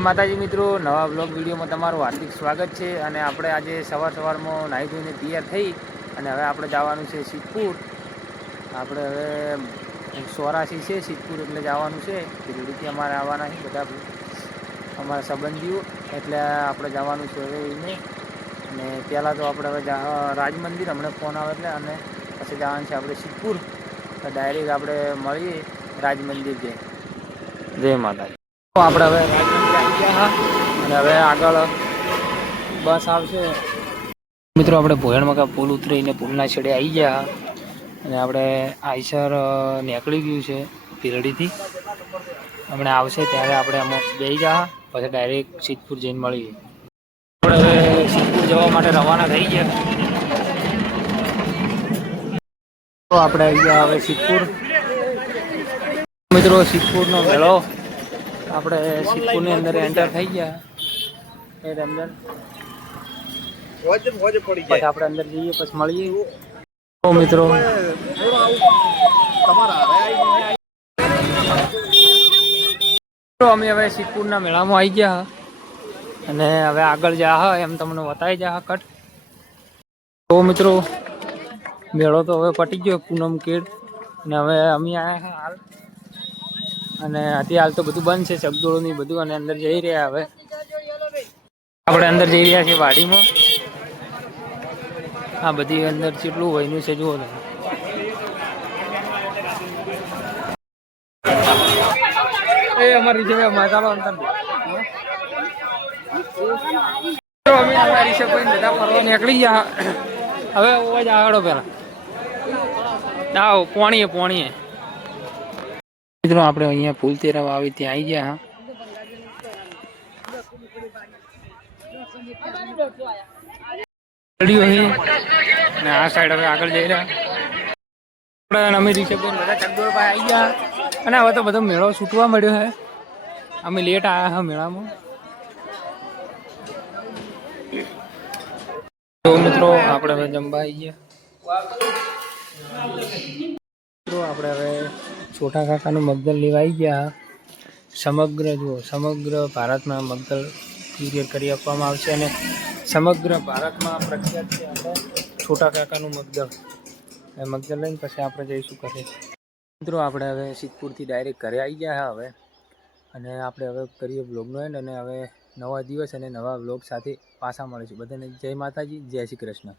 માતાજી મિત્રો, નવા બ્લોગ વિડીયોમાં તમારું હાર્દિક સ્વાગત છે અને આપણે આજે સવાર સવારમાં નાહી ધોઈને તૈયાર થઈ અને હવે આપણે જવાનું છે સિદ્ધપુર. આપણે હવે સોરાસી છે, સિદ્ધપુર એટલે જવાનું છે. ધીરેથી અમારે આવવાના છે બધા અમારા સંબંધીઓ. એટલે આપણે જવાનું છે હવે એને. અને પહેલાં તો આપણે હવે રાજમંદિર રાજ મંદિર હમણાં ફોન આવે એટલે અને પછી જવાનું છે આપણે સિદ્ધપુર. ડાયરેક્ટ આપણે મળીએ રાજ મંદિર જઈ જય માતાજી. આપણે હવે ગયા અને હવે આગળ બસ આવશે. મિત્રો, આપણે ભોયણમાં પુલ ઉતરીને પુલના છેડે આવી ગયા અને આપણે આઈસર નીકળી ગયું છે પીરડીથી. હમણાં આવશે ત્યારે આપણે આમાં બેસી જા પછી ડાયરેક્ટ સિદ્ધપુર જઈને મળીએ. આપણે હવે સિદ્ધપુર જવા માટે રવાના થઈ ગયા. આપણે આવી ગયા હવે સિદ્ધપુર. મિત્રો, સિદ્ધપુરનો મેળો આપણે સિક્કુની અંદર એન્ટર થઈ ગયા. એ અંદર. પછી આપણે અંદર જઈએ, પછી મળીએ. મિત્રો. અમે હવે સિક્કુરના મેળામાં આવી ગયા. અને હવે આગળ જા એમ તમને બતાવી જા કટ તો મિત્રો, મેળો તો હવે પટી ગયો, પૂનમ કેડ. અને હવે અમે આવ્યા હાલ. અને અત્યારે હાલ તો બધું બંધ છે ની બધું, અને અંદર જઈ રહ્યા હવે. આપણે અંદર જઈ રહ્યા છીએ વાડીમાં. આ બધી અંદર કેટલું વયનું છે, જુઓ તમે. એ અમારી જે મસાલો અંતર અમે નીકળી ગયા. હવે અવાજ આગળ પેલા આવો, પોણીએ પોણીએ. મિત્રો, આપણે અહીંયા ફૂલ તેરાવા આવી ત્યાં આવી ગયા, હા. રેડિયો આ સાઈડ હવે આગળ જઈ રહ્યા. અને હવે તો બધો મેળો છૂટવા મળ્યો છે અમે લેટ આવ્યા હા મેળામાં. મિત્રો, આપણે હવે જમવા આવી ગયા. મિત્રો, આપણે હવે છોટા કાકાનું મગદલ લેવા આવી ગયા. સમગ્ર, જુઓ, સમગ્ર ભારતમાં મગદલ ક્લિયર કરી આપવામાં આવશે અને સમગ્ર ભારતમાં પ્રખ્યાત છે આપણે છોટા કાકાનું મગદલ. મગદલ લઈને પછી આપણે જઈશું ઘરે મિત્રો, આપણે હવે સિદ્ધપુરથી ડાયરેક્ટ ઘરે આવી ગયા હવે. અને આપણે હવે કરીએ બ્લોગનો એન્ડ અને હવે નવા દિવસ અને નવા બ્લોગ સાથે પાછા મળીશું. બધાને જય માતાજી, જય શ્રી કૃષ્ણ.